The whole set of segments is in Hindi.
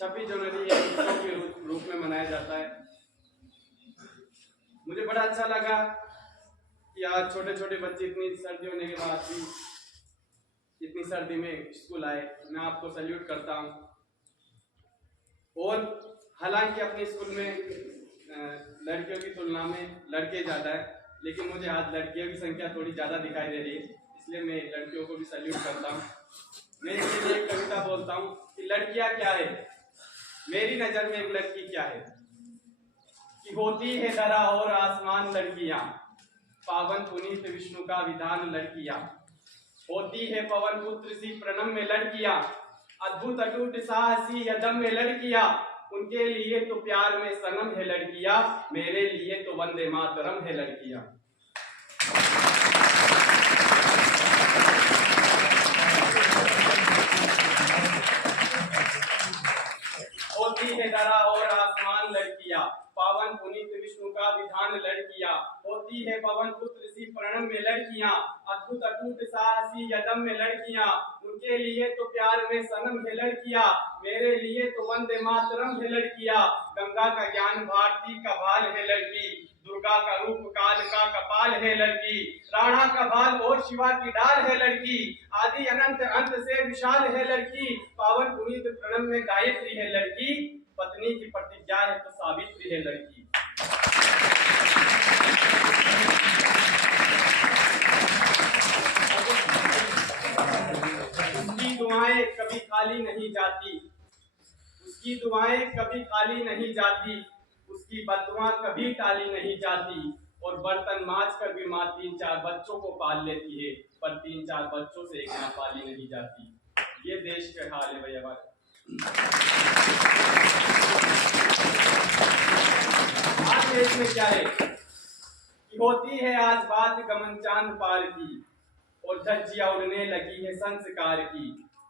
26 जनवरी एक उत्सव के रूप में मनाया जाता है। मुझे बड़ा अच्छा लगा कि आज छोटे छोटे बच्चे इतनी सर्दी होने के बाद भी इतनी सर्दी में स्कूल आए। मैं आपको सैल्यूट करता हूँ। और हालांकि अपने स्कूल में लड़कियों की तुलना में लड़के ज़्यादा है, लेकिन मुझे आज लड़कियों की संख्या थोड़ी ज़्यादा दिखाई दे रही है, इसलिए मैं लड़कियों को भी सैल्यूट करता हूँ। मैं इसके लिए एक कविता बोलता हूँ कि लड़कियाँ क्या है। मेरी नज़र में एक लड़की क्या है कि होती है धरा और आसमान लड़कियाँ, पावन पुनीत विष्णु का विधान लड़कियाँ। होती है पवन पुत्र सी प्रणम में लड़कियाँ, अद्भुत अटूट साहसी यदम में लड़कियाँ। उनके लिए तो प्यार में सनम है लड़कियाँ, मेरे लिए तो वंदे मातरम है लड़कियाँ। होती है धरा और आसमान लड़कियाँ, पावन पुनीत विष्णु का विधान लड़कियाँ। होती है पवन पुत्र सी प्रणम में लड़कियाँ, अद्भुत अटूट साहसी यदम में लड़कियाँ। उनके लिए तो प्यार में सनम है लड़कियाँ, मेरे लिए तो वंदे मातरम है लड़कियाँ। गंगा का ज्ञान भारती का भाल है लड़की, दुर्गा का रूप काल का कपाल है लड़की। राणा का भाल और शिवा की डाल है लड़की, आदि अनंत अंत से विशाल है लड़की। पावन पुनीत प्रणम में गायत्री है लड़की, पत्नी की प्रतिज्ञा है तो सावित्री है लड़की। उसकी दुआएं कभी खाली नहीं जाती, उसकी दुआएं कभी खाली नहीं जाती, उसकी बददुआ कभी टाली नहीं जाती। और बर्तन मांज कर भी माँ 3-4 बच्चों को पाल लेती है, पर 3-4 बच्चों से एक माँ पाली नहीं जाती। ये देश का हाल है भैया। आज देश में क्या है कि होती है आज बात गमन चांद पार की, और धज्जियां उड़ने लगी है संस्कार की।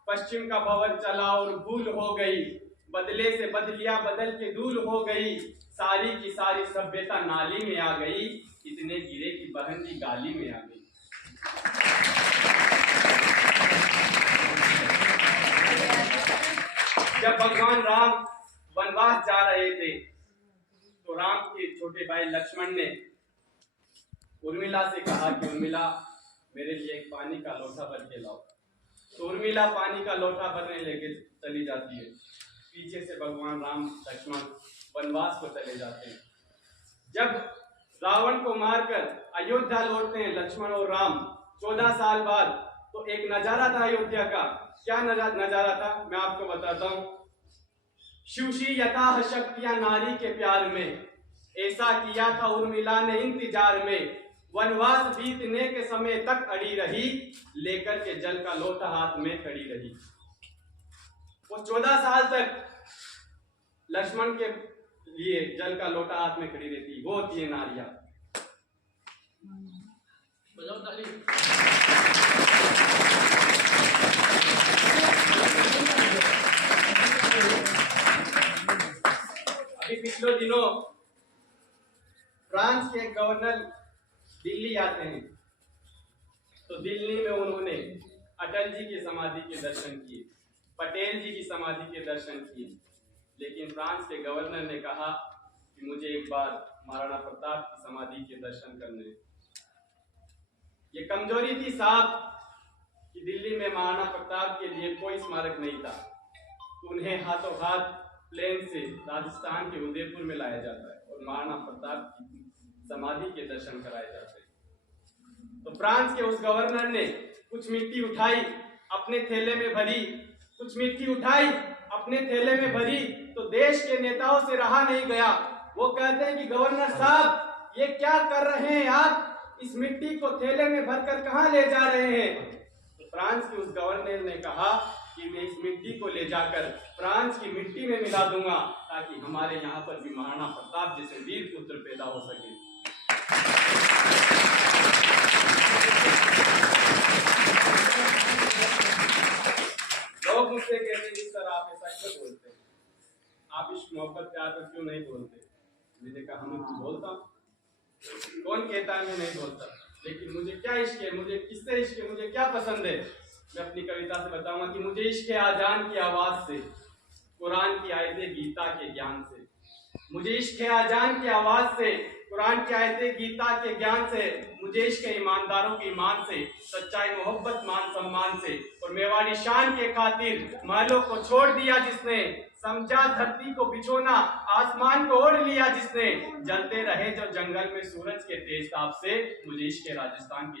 पश्चिम का भंवर चला और भूल हो गई, बदले से बदलिया बदल के दूर हो गई। सारी की सारी सभ्यता नाली में आ गई, इतने गिरे की बहन की गाली में आ गई। जब भगवान राम वनवास जा रहे थे तो राम के छोटे भाई लक्ष्मण ने उर्मिला से कहा कि उर्मिला मेरे लिए एक पानी का लोटा भर के लाओ। तो उर्मिला पानी का लोटा भरने लेके चली जाती है। पीछे से भगवान राम लक्ष्मण वनवास को चले जाते हैं। जब रावण को मारकर अयोध्या लौटते हैं लक्ष्मण और राम 14 साल बाद, तो एक नजारा था अयोध्या का। क्या नजारा था मैं आपको बताता हूँ। शिवशी यथाह शक्तियां नारी के प्यार में, ऐसा किया था उर्मिला ने इंतजार में। वनवास बीतने के समय तक अड़ी रही, लेकर के जल का लोटा हाथ में खड़ी रही। वो 14 साल तक लक्ष्मण के लिए जल का लोटा हाथ में खड़ी रहती। वो होती है नारियां। बजाओ ताली। अभी पिछले दिनों फ्रांस के गवर्नर दिल्ली आते हैं, तो दिल्ली में उन्होंने अटल जी की समाधि के दर्शन किए, पटेल जी की समाधि के दर्शन किए। लेकिन फ्रांस के गवर्नर ने कहा कि मुझे एक बार महाराणा प्रताप की समाधि के दर्शन करने। ये कमजोरी थी साहब कि दिल्ली में महाराणा प्रताप के लिए कोई स्मारक नहीं था, तो उन्हें हाथों हाथ प्लेन से राजस्थान के उदयपुर में लाया जाता है और महाराणा प्रताप की समाधि के दर्शन कराए जाते हैं। तो फ्रांस के उस गवर्नर ने कुछ मिट्टी उठाई अपने थैले में भरी, कुछ मिट्टी उठाई अपने थैले में भरी, तो देश के नेताओं से रहा नहीं गया। वो कहते हैं कि गवर्नर साहब ये क्या कर रहे हैं आप, इस मिट्टी को थैले में भरकर कहाँ ले जा रहे हैं। तो फ्रांस के उस गवर्नर ने कहा कि मैं इस मिट्टी को ले जाकर फ्रांस की मिट्टी में मिला दूंगा, ताकि हमारे यहाँ पर भी महाराणा प्रताप जैसे वीर पुत्र पैदा हो सके। लोग मुझसे कहते हैं सर आप ऐसा क्यों बोलते हैं, आप इस मोहब्बत प्यार पर क्यों नहीं बोलते। मैंने कहा मैं बोलता हूँ, कौन कहता है मैं नहीं बोलता, लेकिन मुझे क्या इश्क है, मुझे किससे इश्क है, मुझे क्या पसंद है। मैं अपनी कविता से बताऊंगा कि मुझे इश्क है आजान की आवाज से, कुरान की आयतें गीता के ज्ञान से, मुझे इश्क आजान की आवाज से, कुरान की आयतें गीता के ज्ञान से, मुझे इश्क ईमानदारों की ईमान से, सच्चाई मोहब्बत मान सम्मान से, और मेवाड़ी शान के खातिर महलों को छोड़ दिया जिसने, समझा धरती को बिछोना, आसमान को ओढ़ लिया जिसने, जलते रहे जो जंगल में सूरज के तेज ताप से, मुझे इश्क राजस्थान की